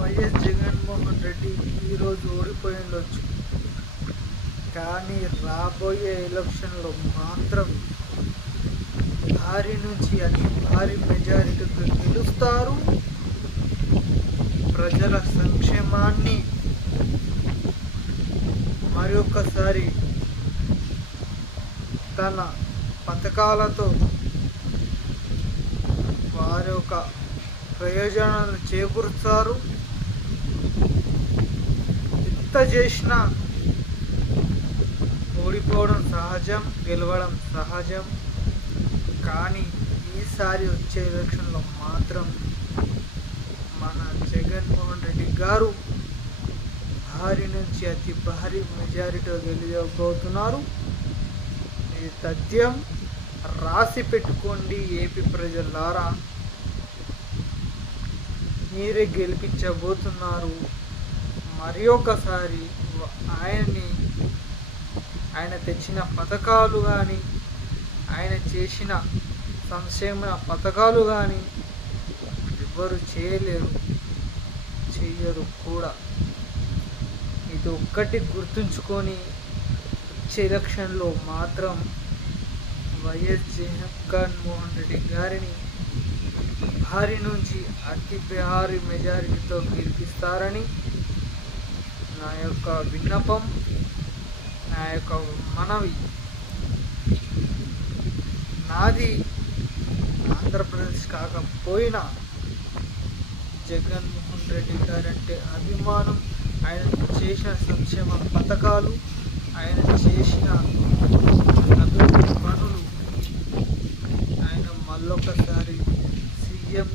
YS Jaganmohan Reddy ఈరోజు ఓడిపోయి ఉండొచ్చు, కానీ రాబోయే ఎలక్షన్లో మాత్రం భారీ నుంచి అతి భారీ మెజారిటీతో గెలుస్తారు. ప్రజల సంక్షేమాన్ని మరొకసారి తన పథకాలతో వారి యొక్క ప్రయోజనాలను చేకూరుస్తారు. ఎంత చేసినా ఓడిపోవడం సహజం, గెలవడం సహజం. కానీ ఈసారి వచ్చే ఎలక్షన్లో మాత్రం మన జగన్మోహన్ రెడ్డి గారు భారీ నుంచి అతి భారీ మెజారిటీతో గెలవబోతున్నారు. ఇది తథ్యం, రాసి పెట్టుకోండి ఏపీ ప్రజలారా. మీరే గెలిపించబోతున్నారు. మరి ఒకసారి ఆయన తెచ్చిన పథకాలు కానీ, ఆయన చేసిన సంక్షేమ పథకాలు కానీ ఎవ్వరు చేయరు కూడా. ఇది ఒక్కటి గుర్తుంచుకొని వచ్చే ఎలక్షన్లో మాత్రం వైఎస్ జగన్మోహన్ రెడ్డి గారిని భారీ నుంచి అతి భారీ మెజారిటీతో గెలిపిస్తారని నా యొక్క విన్నపం, నా యొక్క మనవి. నాది ఆంధ్రప్రదేశ్ కాకపోయినా జగన్మోహన్ రెడ్డి గారంటే అభిమానం. ఆయన చేసిన సంక్షేమ పథకాలు, ఆయన చేసిన అభివృద్ధి పనులు ఆయన మళ్ళొకసారి సీఎం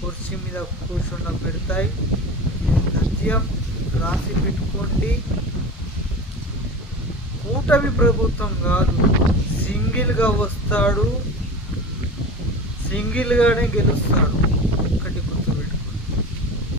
కుర్చీ మీద కూర్చున్న పెడతాయి. సత్యం, రాసి పెట్టుకోండి. కూటమి ప్రభుత్వం కాదు, సింగిల్గా వస్తాడు, సింగిల్గానే గెలుస్తాడు.